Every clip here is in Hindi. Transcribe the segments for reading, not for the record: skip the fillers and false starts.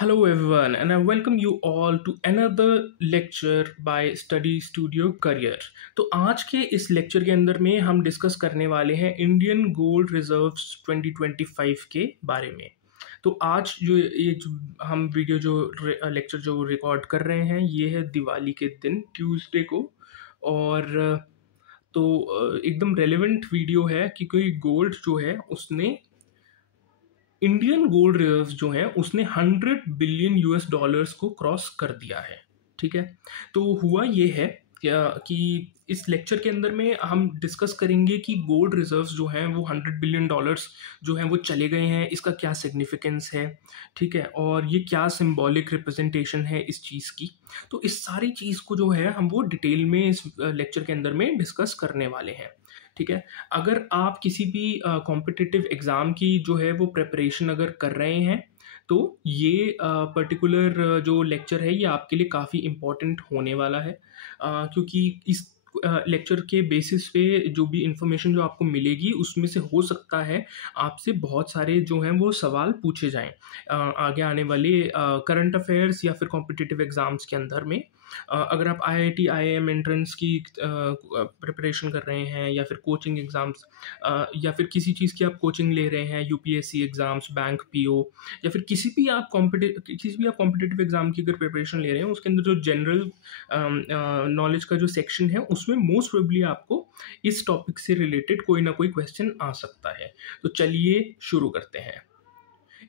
Hello everyone, and I welcome you all to another lecture by Study Studio Career। तो आज के इस लेक्चर के अंदर में हम डिस्कस करने वाले हैं इंडियन गोल्ड रिजर्व्स 2025 के बारे में। तो आज जो हम वीडियो जो लेक्चर जो रिकॉर्ड कर रहे हैं ये है दिवाली के दिन ट्यूसडे को। और एकदम रेलेवेंट वीडियो है क्योंकि गोल्ड जो है उसने इंडियन गोल्ड रिजर्व्स जो है उसने 100 बिलियन यूएस डॉलर्स को क्रॉस कर दिया है। ठीक है, तो हुआ ये है कि इस लेक्चर के अंदर में हम डिस्कस करेंगे कि गोल्ड रिजर्व्स जो हैं वो 100 बिलियन डॉलर्स जो हैं वो चले गए हैं, इसका क्या सिग्निफिकेंस है। ठीक है, और ये क्या सिंबॉलिक रिप्रेजेंटेशन है इस चीज़ की। तो इस सारी चीज़ को जो है हम वो डिटेल में इस लेक्चर के अंदर में डिस्कस करने वाले हैं। ठीक है, अगर आप किसी भी कॉम्पिटिटिव एग्ज़ाम की जो है वो प्रिपरेशन अगर कर रहे हैं तो ये पर्टिकुलर जो लेक्चर है ये आपके लिए काफ़ी इम्पोर्टेंट होने वाला है, क्योंकि इस लेक्चर के बेसिस पे जो भी इंफॉर्मेशन जो आपको मिलेगी उसमें से हो सकता है आपसे बहुत सारे जो हैं वो सवाल पूछे जाएं आगे आने वाले करंट अफेयर्स या फिर कॉम्पिटिटिव एग्ज़ाम्स के अंदर में। अगर आप आईआईटी आईआईएम एंट्रेंस की प्रिपरेशन कर रहे हैं या फिर कोचिंग एग्ज़ाम्स या फिर किसी चीज़ की आप कोचिंग ले रहे हैं, यूपीएससी एग्ज़ाम्स, बैंक पीओ या फिर किसी भी आप कॉम्पिटिटिव एग्ज़ाम की अगर प्रिपरेशन ले रहे हैं उसके अंदर जो जनरल नॉलेज का जो सेक्शन है उसमें मोस्ट प्रोबेबली आपको इस टॉपिक से रिलेटेड कोई ना कोई क्वेश्चन आ सकता है। तो चलिए शुरू करते हैं।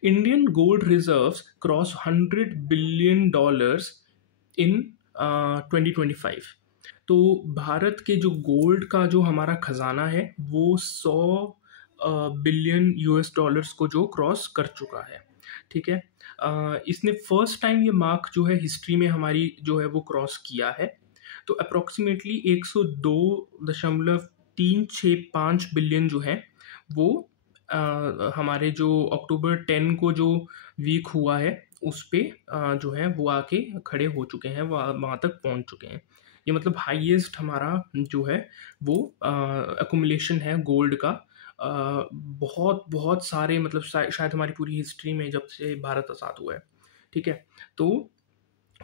Indian gold reserves cross 100 billion dollars in 2025। तो भारत के जो गोल्ड का जो हमारा खजाना है वो 100 बिलियन यूएस डॉलर्स को जो क्रॉस कर चुका है। ठीक है, इसने फर्स्ट टाइम ये मार्क जो है हिस्ट्री में हमारी जो है वो क्रॉस किया है। तो अप्रोक्सीमेटली 102.365 बिलियन जो है वो हमारे जो अक्टूबर 10 को जो वीक हुआ है उस पे जो है वो आके खड़े हो चुके हैं, वहाँ तक पहुँच चुके हैं। ये मतलब हाईएस्ट हमारा जो है वो अकुमुलेशन है गोल्ड का। बहुत बहुत सारे मतलब शायद हमारी पूरी हिस्ट्री में जब से भारत आज़ाद हुआ है। ठीक है, तो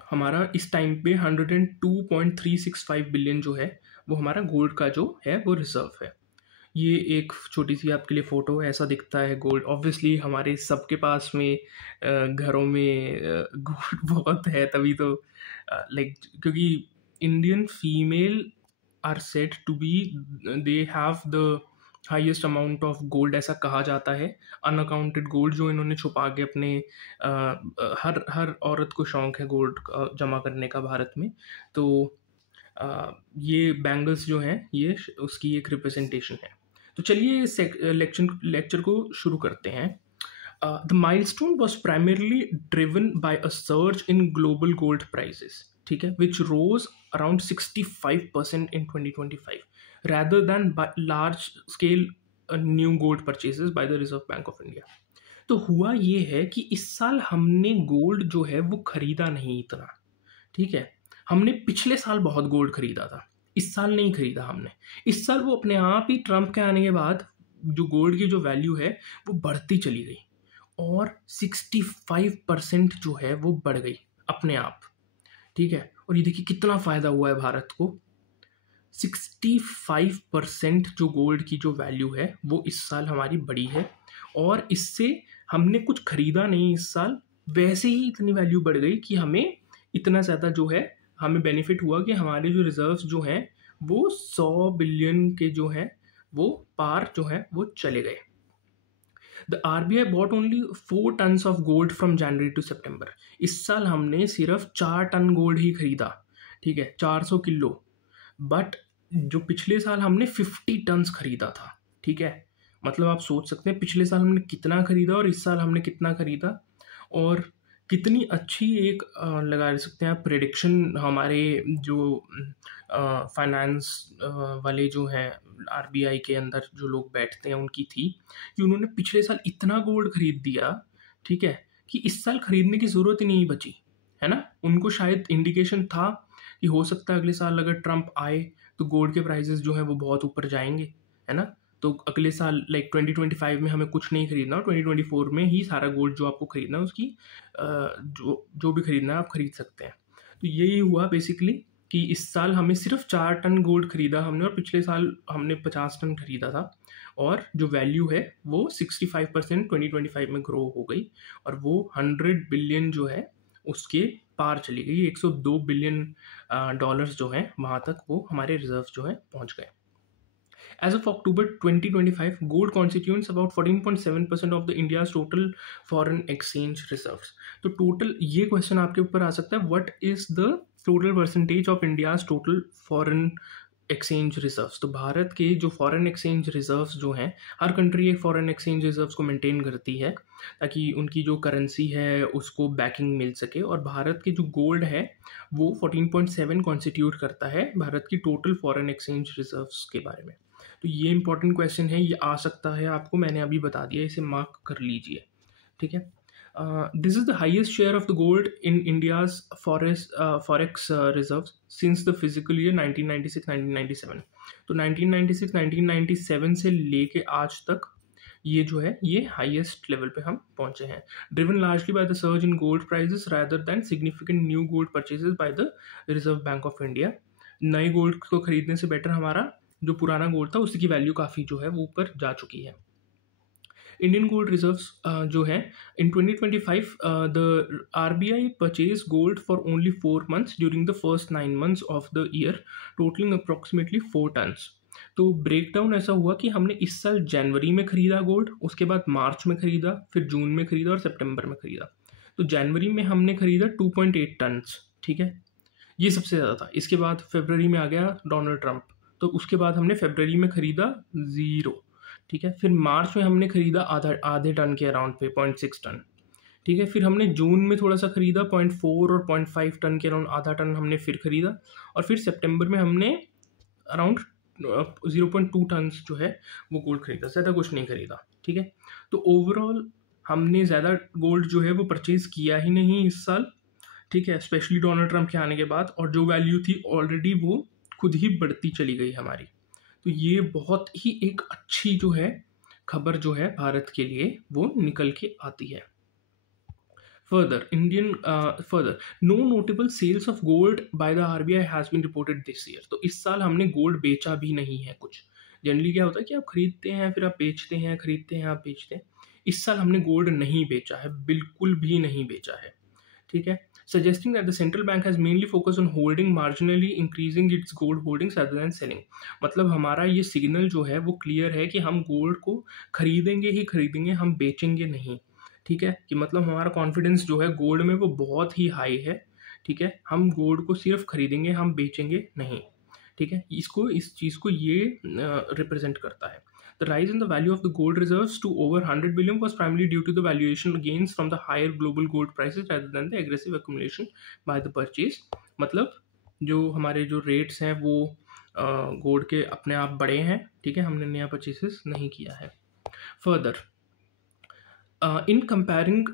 हमारा इस टाइम पे 102.365 बिलियन जो है वो हमारा गोल्ड का जो है वो रिजर्व है। ये एक छोटी सी आपके लिए फ़ोटो है, ऐसा दिखता है गोल्ड। ऑब्वियसली हमारे सबके पास में घरों में गोल्ड बहुत है, तभी तो लाइक क्योंकि Indian female are said to be they have the highest amount of gold, ऐसा कहा जाता है। अनअकाउंटेड गोल्ड जो इन्होंने छुपा के अपने हर औरत को शौक है गोल्ड जमा करने का भारत में। तो ये बैंगल्स जो हैं ये उसकी एक रिप्रेजेंटेशन है। तो चलिए इस लेक्चर को शुरू करते हैं। The milestone was primarily driven by a surge in global gold prices, ठीक है, which rose around 65% in 2025 rather than by large scale new gold purchases by the Reserve Bank of India। तो हुआ ये है कि इस साल हमने गोल्ड जो है वो खरीदा नहीं इतना। ठीक है, हमने पिछले साल बहुत गोल्ड खरीदा था, इस साल नहीं खरीदा हमने। इस साल वो अपने आप ही ट्रम्प के आने के बाद जो गोल्ड की जो वैल्यू है वो बढ़ती चली गई और 65% जो है वो बढ़ गई अपने आप। ठीक है, और ये देखिए कितना फ़ायदा हुआ है भारत को। 65% जो गोल्ड की जो वैल्यू है वो इस साल हमारी बढ़ी है और इससे हमने कुछ खरीदा नहीं इस साल, वैसे ही इतनी वैल्यू बढ़ गई कि हमें इतना ज़्यादा जो है हमें बेनिफिट हुआ कि हमारे जो रिजर्व्स जो हैं वो 100 बिलियन के जो हैं वो पार जो है वो चले गए। The RBI bought only 4 tons of gold from January to September. इस साल हमने सिर्फ 4 टन गोल्ड ही खरीदा। ठीक है, 400 किलो, बट जो पिछले साल हमने 50 टन्स खरीदा था। ठीक है, मतलब आप सोच सकते हैं पिछले साल हमने कितना खरीदा और इस साल हमने कितना खरीदा, और कितनी अच्छी एक लगा सकते हैं आप प्रेडिक्शन हमारे जो फाइनेंस वाले जो हैं RBI के अंदर जो लोग बैठते हैं उनकी थी कि उन्होंने पिछले साल इतना गोल्ड खरीद दिया, ठीक है, कि इस साल खरीदने की ज़रूरत ही नहीं बची है ना। उनको शायद इंडिकेशन था कि हो सकता है अगले साल अगर ट्रम्प आए तो गोल्ड के प्राइसेस जो हैं वो बहुत ऊपर जाएंगे, है ना। तो अगले साल लाइक 2025 में हमें कुछ नहीं खरीदना, 2024 में ही सारा गोल्ड जो आपको खरीदना है उसकी जो भी खरीदना है आप खरीद सकते हैं। तो यही हुआ बेसिकली कि इस साल हमें सिर्फ 4 टन गोल्ड खरीदा हमने, और पिछले साल हमने 50 टन खरीदा था, और जो वैल्यू है वो 65% 2025 में ग्रो हो गई, और वो 100 बिलियन जो है उसके पार चली गई। 102 बिलियन डॉलर्स जो हैं वहाँ तक वो हमारे रिजर्व जो है पहुँच गए। As of October 2025, gold constitutes about 14.7% of the India's total foreign exchange reserves. तो टोटल ये क्वेश्चन आपके ऊपर आ सकता है, what is the total percentage of India's total foreign exchange reserves. तो भारत के जो फॉरेन एक्सचेंज रिजर्व्स जो हैं, हर कंट्री एक फॉरेन एक्सचेंज रिजर्व्स को मेंटेन करती है ताकि उनकी जो करेंसी है उसको बैकिंग मिल सके, और भारत के जो गोल्ड है वो 14.7 कॉन्स्टिट्यूट करता है भारत की टोटल फॉरेन एक्सचेंज रिजर्व्स के बारे में। तो ये इंपॉर्टेंट क्वेश्चन है, ये आ सकता है आपको, मैंने अभी बता दिया, इसे मार्क कर लीजिए, ठीक है। This is the highest share of the gold in India's forex reserve since the physical year 1996-1997। तो 1996-1997 से लेके आज तक ये जो है ये हाईएस्ट लेवल पे हम पहुंचे हैं, driven largely by the surge in gold prices rather than significant new gold purchases by the reserve bank of India. नए गोल्ड को खरीदने से बेटर हमारा जो पुराना गोल्ड था उसकी वैल्यू काफ़ी जो है वो ऊपर जा चुकी है। इंडियन गोल्ड रिजर्व्स जो है in 2025 the RBI purchase gold for only 4 months during the first 9 months of the year totalling approximately 4 tons. तो ब्रेकडाउन ऐसा हुआ कि हमने इस साल जनवरी में खरीदा गोल्ड, उसके बाद मार्च में खरीदा, फिर जून में खरीदा और सितंबर में खरीदा। तो जनवरी में हमने खरीदा 2.8 टन्स, ठीक है, ये सबसे ज़्यादा था। इसके बाद फरवरी में आ गया डोनाल्ड ट्रंप, तो उसके बाद हमने फरवरी में खरीदा 0, ठीक है। फिर मार्च में हमने खरीदा आधे टन के अराउंड पे 0.6 टन, ठीक है। फिर हमने जून में थोड़ा सा खरीदा 0.4 और 0.5 टन के अराउंड आधा टन हमने फिर खरीदा, और फिर सितंबर में हमने अराउंड 0.2 टन जो है वो गोल्ड खरीदा, ज़्यादा कुछ नहीं खरीदा, ठीक है। तो ओवरऑल हमने ज़्यादा गोल्ड जो है वो परचेज किया ही नहीं इस साल, ठीक है, स्पेशली डोनाल्ड ट्रंप के आने के बाद, और जो वैल्यू थी ऑलरेडी वो खुद ही बढ़ती चली गई हमारी। तो ये बहुत ही एक अच्छी जो है खबर जो है भारत के लिए वो निकल के आती है। Further no notable sales of gold by the RBI has been reported this year. तो इस साल हमने गोल्ड बेचा भी नहीं है कुछ। जनरली क्या होता है कि आप खरीदते हैं फिर आप बेचते हैं, खरीदते हैं आप बेचते हैं। इस साल हमने गोल्ड नहीं बेचा है, बिल्कुल भी नहीं बेचा है, ठीक है। Suggesting that the central bank has mainly focused on holding, marginally increasing its gold holdings rather than selling। मतलब हमारा ये सिग्नल जो है वो क्लियर है कि हम गोल्ड को खरीदेंगे ही खरीदेंगे, हम बेचेंगे नहीं, ठीक है। कि मतलब हमारा कॉन्फिडेंस जो है गोल्ड में वो बहुत ही हाई है, ठीक है। हम गोल्ड को सिर्फ खरीदेंगे, हम बेचेंगे नहीं, ठीक है। इस चीज़ को ये रिप्रेजेंट करता है। The rise in the value of the gold reserves to over 100 billion was primarily due to the valuation gains from the higher global gold prices rather than the aggressive accumulation by the purchase। मतलब जो हमारे जो रेट्स हैं वो गोल्ड के अपने आप बढ़े हैं, ठीक है, हमने नया परचेसेस नहीं किया है। Further in comparing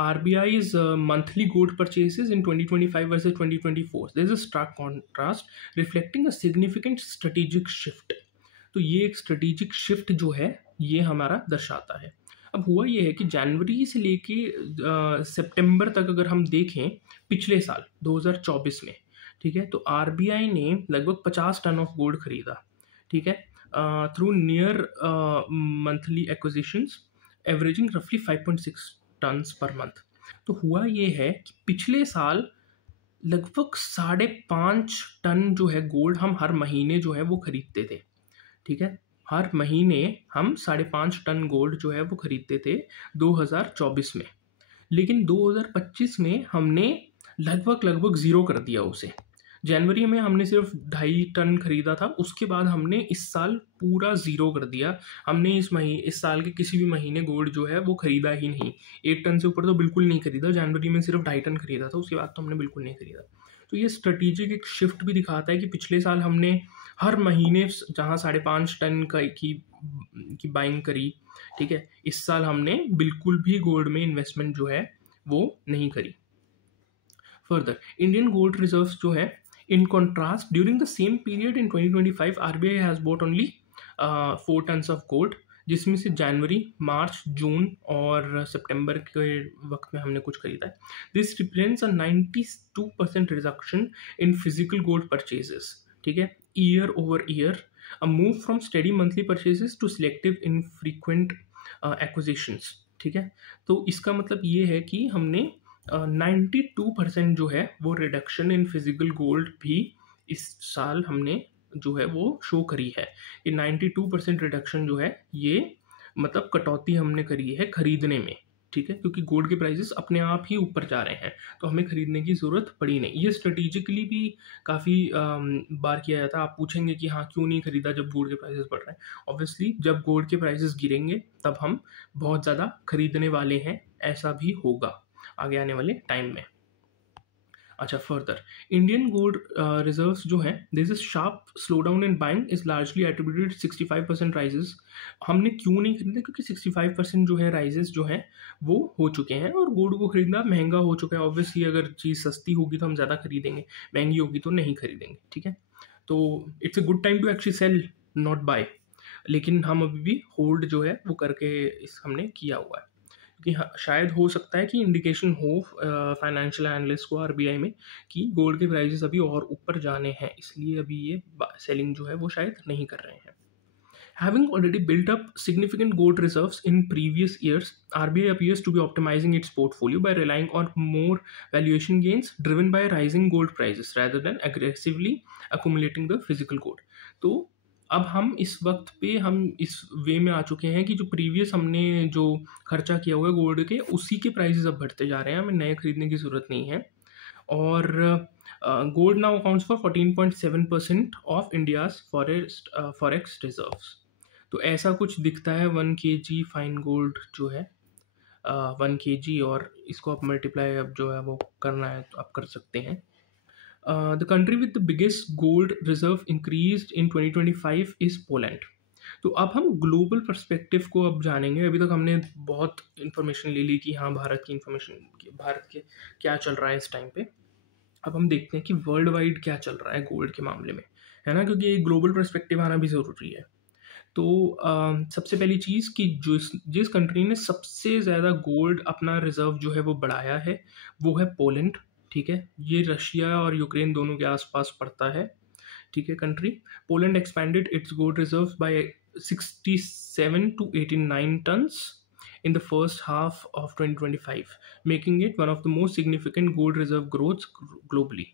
RBI's monthly gold purchases in 2025 versus 2024, there is a stark contrast reflecting a significant strategic shift। तो ये एक स्ट्रेटेजिक शिफ्ट जो है ये हमारा दर्शाता है। अब हुआ ये है कि जनवरी से लेके सितंबर तक अगर हम देखें पिछले साल 2024 में, ठीक है, तो आरबीआई ने लगभग 50 टन ऑफ गोल्ड खरीदा, ठीक है, through near monthly acquisitions averaging रफली 5.6 टन्स पर मंथ। तो हुआ ये है कि पिछले साल लगभग 5.5 टन जो है गोल्ड हम हर महीने जो है वो खरीदते थे, ठीक है। हर महीने हम 5.5 टन गोल्ड जो है वो खरीदते थे 2024 में, लेकिन 2025 में हमने लगभग 0 कर दिया उसे। जनवरी में हमने सिर्फ 2.5 टन खरीदा था, उसके बाद हमने इस साल पूरा 0 कर दिया। हमने इस साल के किसी भी महीने गोल्ड जो है वो खरीदा ही नहीं, 1 टन से ऊपर तो बिल्कुल नहीं खरीदा। जनवरी में सिर्फ 2.5 टन खरीदा था, उसके बाद तो हमने बिल्कुल नहीं खरीदा। तो ये स्ट्रेटेजिक एक शिफ्ट भी दिखाता है कि पिछले साल हमने हर महीने जहाँ 5.5 टन की बाइंग करी, ठीक है, इस साल हमने बिल्कुल भी गोल्ड में इन्वेस्टमेंट जो है वो नहीं करी। फर्दर इंडियन गोल्ड रिजर्व्स जो है in contrast during the same period in 2025 RBI has bot only 4 tons of gold, जिसमें से जनवरी, मार्च, जून और सितंबर के वक्त में हमने कुछ खरीदा है. This represents a 92% reduction in physical gold purchases. ठीक है, year over year, a move from steady monthly purchases to selective infrequent acquisitions. ठीक है, तो इसका मतलब ये है कि हमने 92% जो है वो रिडक्शन इन फिजिकल गोल्ड भी इस साल हमने जो है वो शो करी है. ये 92% रिडक्शन जो है ये मतलब कटौती हमने करी है खरीदने में. ठीक है, क्योंकि गोल्ड के प्राइसेस अपने आप ही ऊपर जा रहे हैं तो हमें खरीदने की ज़रूरत पड़ी नहीं. ये स्ट्रेटेजिकली भी काफ़ी बार किया जाता है. आप पूछेंगे कि हाँ क्यों नहीं खरीदा जब गोल्ड के प्राइसेस बढ़ रहे हैं. ऑब्वियसली जब गोल्ड के प्राइसेस गिरेंगे तब हम बहुत ज़्यादा खरीदने वाले हैं, ऐसा भी होगा आगे आने वाले टाइम में. अच्छा, फर्दर इंडियन गोल्ड रिजर्व्स जो हैं, this is sharp slow down in buying is largely attributed 65% rises. हमने क्यों नहीं खरीदा? क्योंकि 65% जो है राइजेस जो हैं वो हो चुके हैं और गोल्ड को खरीदना महंगा हो चुका है. ऑब्वियसली अगर चीज़ सस्ती होगी तो हम ज़्यादा खरीदेंगे, महंगी होगी तो नहीं खरीदेंगे. ठीक है, तो it's a good time to actually sell, not buy. लेकिन हम अभी भी होल्ड जो है वो करके इस हमने किया हुआ है, क्योंकि हाँ शायद हो सकता है कि इंडिकेशन हो फाइनेंशियल एनालिस्ट को आरबीआई में कि गोल्ड के प्राइसेस अभी और ऊपर जाने हैं, इसलिए अभी ये सेलिंग जो है वो शायद नहीं कर रहे हैं. Having already built up significant gold reserves in previous years, RBI appears to be optimizing its portfolio by relying on more valuation gains driven by rising gold prices rather than aggressively accumulating the physical gold. तो अब हम इस वक्त पे हम इस वे में आ चुके हैं कि जो प्रीवियस हमने जो खर्चा किया हुआ है गोल्ड के, उसी के प्राइसेस अब बढ़ते जा रहे हैं, हमें नए खरीदने की ज़रूरत नहीं है. और gold now accounts for 14.7% of India's forex reserves. तो ऐसा कुछ दिखता है 1 kg फाइन गोल्ड जो है 1 kg, और इसको आप मल्टीप्लाई अब जो है वो करना है तो आप कर सकते हैं. The country with the biggest gold reserve increased in 2025 is Poland. तो अब हम ग्लोबल पर्सपेक्टिव को अब जानेंगे. अभी तक हमने बहुत इन्फॉर्मेशन ले ली कि हाँ भारत की इन्फॉर्मेशन, भारत के क्या चल रहा है इस टाइम पे. अब हम देखते हैं कि वर्ल्ड वाइड क्या चल रहा है गोल्ड के मामले में, है ना, क्योंकि एक ग्लोबल पर्सपेक्टिव आना भी ज़रूरी है. तो सबसे पहली चीज़ कि जिस कंट्री ने सबसे ज़्यादा गोल्ड अपना रिजर्व जो है वो बढ़ाया है वो है पोलैंड. ठीक है, ये रशिया और यूक्रेन दोनों के आसपास पड़ता है. ठीक है, country Poland expanded its gold reserve by 67 to 89 tons in the first half of 2025, making it one of the most significant gold reserve growths globally.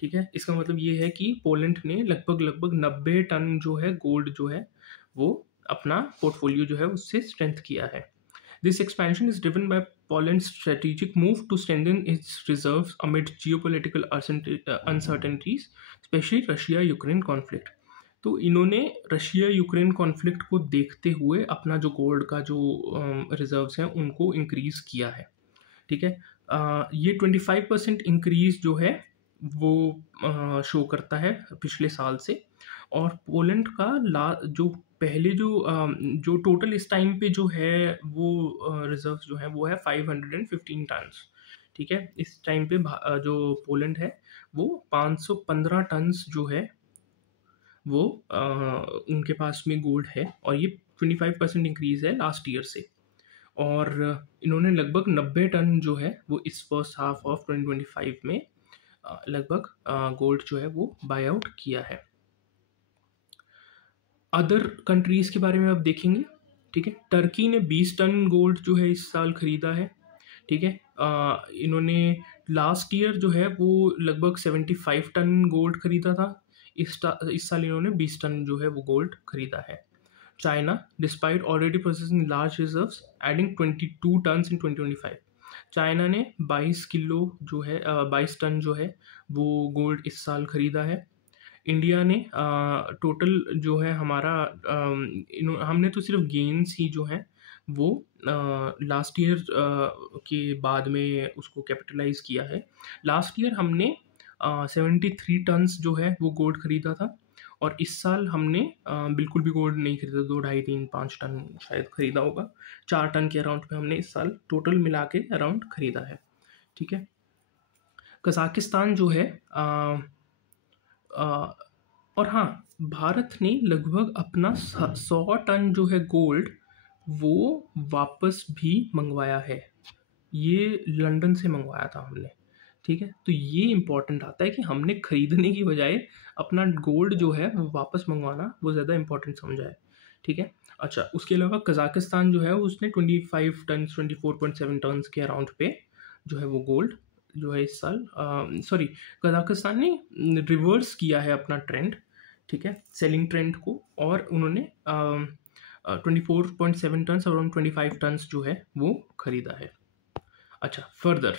ठीक है, इसका मतलब ये है कि पोलैंड ने लगभग 90 टन जो है गोल्ड जो है वो अपना पोर्टफोलियो जो है उससे स्ट्रेंथ किया है. This expansion is driven by Poland's strategic move to strengthen its reserves amid geopolitical uncertainties, especially Russia-Ukraine conflict. तो इन्होंने रशिया यूक्रेन कॉन्फ्लिक्ट को देखते हुए अपना जो गोल्ड का जो रिजर्व्स हैं उनको इंक्रीज़ किया है. ठीक है, ये 25% इंक्रीज़ जो है वो शो करता है पिछले साल से. और पोलैंड का जो पहले जो टोटल इस टाइम पे जो है वो रिजर्व्स जो है वो है 515 टन्स. ठीक है, इस टाइम पे जो पोलैंड है वो 515 टन्स जो है वो उनके पास में गोल्ड है, और ये 25% इंक्रीज़ है लास्ट ईयर से. और इन्होंने लगभग 90 टन जो है वो इस फर्स्ट हाफ ऑफ 2025 में लगभग गोल्ड जो है वो बाय आउट किया है. अदर कंट्रीज़ के बारे में आप देखेंगे. ठीक है, टर्की ने 20 टन गोल्ड जो है इस साल ख़रीदा है. ठीक है, इन्होंने लास्ट ईयर जो है वो लगभग 75 टन गोल्ड ख़रीदा था. इस साल इन्होंने 20 टन जो है वो गोल्ड ख़रीदा है. China, despite already processing large reserves, adding 22 tons in 2025. China ने 22 किलो जो है 22 टन जो है वो गोल्ड इस साल ख़रीदा है. इंडिया ने टोटल जो है हमारा हमने तो सिर्फ गेन्स ही जो हैं वो लास्ट ईयर के बाद में उसको कैपिटलाइज किया है. लास्ट ईयर हमने 73 टन्स जो है वो गोल्ड ख़रीदा था, और इस साल हमने बिल्कुल भी गोल्ड नहीं खरीदा. 2, 2.5, 3, 5 टन शायद ख़रीदा होगा. 4 टन के अराउंड पे हमने इस साल टोटल मिला के अराउंड ख़रीदा है. ठीक है, कज़ाकिस्तान जो है और हाँ, भारत ने लगभग अपना 100 टन जो है गोल्ड वो वापस भी मंगवाया है। ये लंदन से मंगवाया था हमने। ठीक है, तो ये इम्पोर्टेंट आता है कि हमने खरीदने की बजाय अपना गोल्ड जो है वो वापस मंगवाना वो ज़्यादा इम्पोर्टेंट समझा है। ठीक है। अच्छा, उसके अलावा कजाकिस्तान जो है उसने 25 टन 24.7 टन के अराउंड पे जो है वो गोल्ड जो है इस साल सॉरी, कजाकिस्तान ने रिवर्स किया है अपना ट्रेंड। ठीक है, सेलिंग ट्रेंड को, और उन्होंने 24.7 टन अराउंड 25 टन जो है वो खरीदा है। अच्छा, फर्दर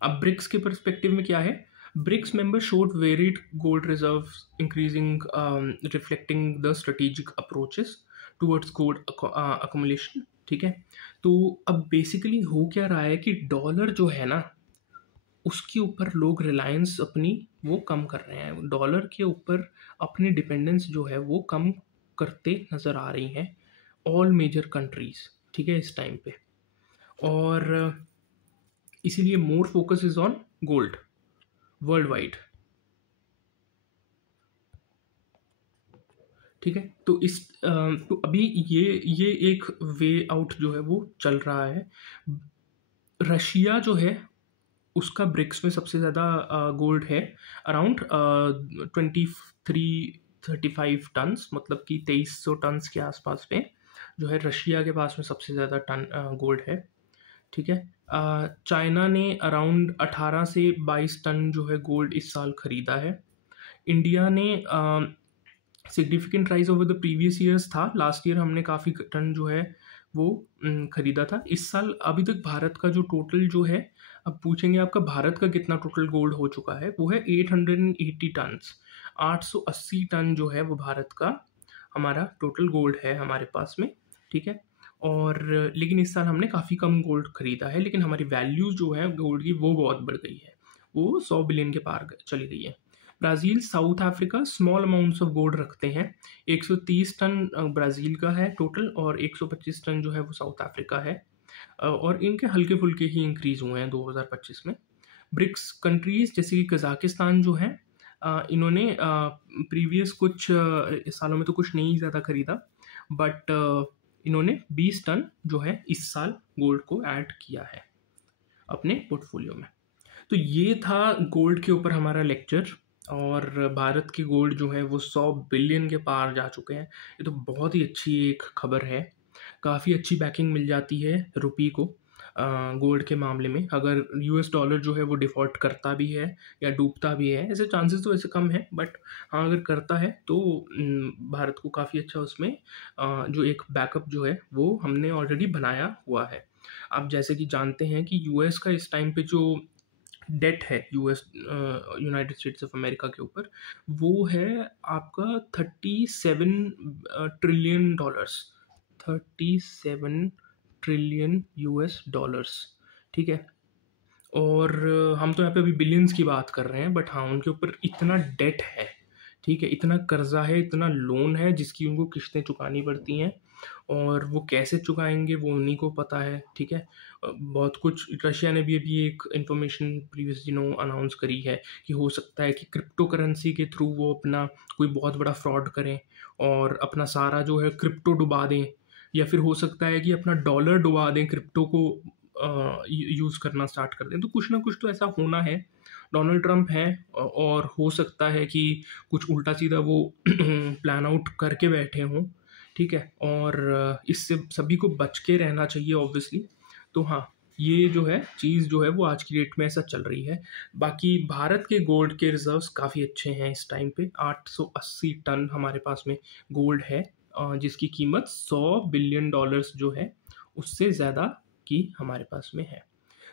अब ब्रिक्स के परस्पेक्टिव में क्या है? BRICS member showed varied gold reserve increasing, reflecting the strategic approaches towards gold accumulation. ठीक है, तो अब बेसिकली हो क्या रहा है कि डॉलर जो है ना उसके ऊपर लोग रिलायंस अपनी वो कम कर रहे हैं, डॉलर के ऊपर अपनी डिपेंडेंस जो है वो कम करते नज़र आ रही हैं ऑल मेजर कंट्रीज। ठीक है, इस टाइम पे, और इसीलिए more focus is on gold world wide. ठीक है, तो तो अभी ये एक वे आउट जो है वो चल रहा है। रशिया जो है उसका ब्रिक्स में सबसे ज़्यादा गोल्ड है, अराउंड 23-35 टन्स, मतलब कि 2300 टन्स के आसपास पे जो है रशिया के पास में सबसे ज़्यादा टन गोल्ड है। ठीक है, चाइना ने अराउंड 18 से 22 टन जो है गोल्ड इस साल खरीदा है। इंडिया ने significant rise over the previous years था, लास्ट ईयर हमने काफ़ी टन जो है वो खरीदा था। इस साल अभी तक भारत का जो टोटल जो है, अब पूछेंगे आपका भारत का कितना टोटल गोल्ड हो चुका है, वो है 880 टन्स। 880 टन जो है वो भारत का हमारा टोटल गोल्ड है हमारे पास में। ठीक है, और लेकिन इस साल हमने काफ़ी कम गोल्ड खरीदा है, लेकिन हमारी वैल्यू जो है गोल्ड की वो बहुत बढ़ गई है, वो 100 बिलियन के पार चली गई है। Brazil, south Africa small amounts of gold रखते हैं। 130 टन ब्राज़ील का है टोटल, और 125 टन जो है वो साउथ अफ्रीका है, और इनके हल्के फुल्के ही इंक्रीज़ हुए हैं 2025 में। ब्रिक्स कंट्रीज़ जैसे कि कज़ाकिस्तान जो है, इन्होंने प्रीवियस कुछ सालों में तो कुछ नहीं ज़्यादा खरीदा, बट इन्होंने 20 टन जो है इस साल गोल्ड को ऐड किया है अपने पोर्टफोलियो में। तो ये था गोल्ड के ऊपर हमारा लेक्चर, और भारत की गोल्ड जो है वो 100 बिलियन के पार जा चुके हैं। ये तो बहुत ही अच्छी एक खबर है, काफ़ी अच्छी बैकिंग मिल जाती है रुपी को गोल्ड के मामले में। अगर यूएस डॉलर जो है वो डिफ़ॉल्ट करता भी है या डूबता भी है, ऐसे चांसेस तो ऐसे कम है, बट हाँ अगर करता है तो भारत को काफ़ी अच्छा उसमें जो एक बैकअप जो है वो हमने ऑलरेडी बनाया हुआ है। आप जैसे कि जानते हैं कि यूएस का इस टाइम पे जो डेट है US United states of America के ऊपर, वो है आपका 37 trillion dollars. 37 trillion US dollars. ठीक है, और हम तो यहाँ पे अभी बिलियंस की बात कर रहे हैं, बट हाँ उनके ऊपर इतना डेट है। ठीक है, इतना कर्जा है, इतना लोन है जिसकी उनको किस्तें चुकानी पड़ती हैं, और वो कैसे चुकाएंगे वो उन्हीं को पता है। ठीक है, बहुत कुछ रशिया ने भी अभी एक इन्फॉर्मेशन प्रीवियस दिनों अनाउंस करी है कि हो सकता है कि क्रिप्टो करेंसी के थ्रू वो अपना कोई बहुत बड़ा फ्रॉड करें और अपना सारा जो है क्रिप्टो डुबा दें, या फिर हो सकता है कि अपना डॉलर डुबा दें, क्रिप्टो को यूज़ करना स्टार्ट कर दें। तो कुछ ना कुछ तो ऐसा होना है। डोनाल्ड ट्रंप है, और हो सकता है कि कुछ उल्टा सीधा वो प्लान आउट करके बैठे हों। ठीक है, और इससे सभी को बच के रहना चाहिए ऑब्वियसली। तो हाँ, ये जो है चीज़ जो है वो आज की डेट में ऐसा चल रही है। बाकी भारत के गोल्ड के रिजर्व्स काफ़ी अच्छे हैं इस टाइम पे। 880 टन हमारे पास में गोल्ड है, जिसकी कीमत 100 बिलियन डॉलर्स जो है उससे ज़्यादा की हमारे पास में है।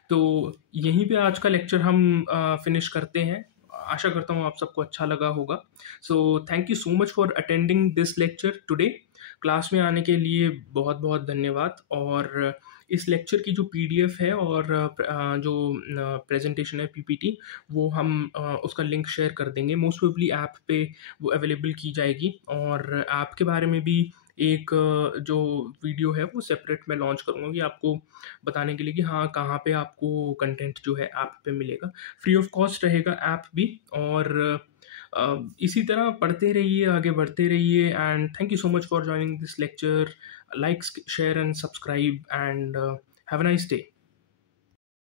तो यहीं पे आज का लेक्चर हम फिनिश करते हैं। आशा करता हूँ आप सबको अच्छा लगा होगा। So thank you so much for attending this lecture today. Class में आने के लिए बहुत बहुत धन्यवाद। और इस लेक्चर की जो पीडीएफ है और जो प्रेजेंटेशन है पीपीटी, वो हम उसका लिंक शेयर कर देंगे। मोस्ट प्रोबेबली ऐप पे वो अवेलेबल की जाएगी, और ऐप के बारे में भी एक जो वीडियो है वो सेपरेट मैं लॉन्च करूँगा कि आपको बताने के लिए कि हाँ कहाँ पे आपको कंटेंट जो है ऐप पे मिलेगा। फ्री ऑफ कॉस्ट रहेगा ऐप भी, और इसी तरह पढ़ते रहिए, आगे बढ़ते रहिए, and thank you so much for joining this lecture. Like, share and subscribe, and have a nice day.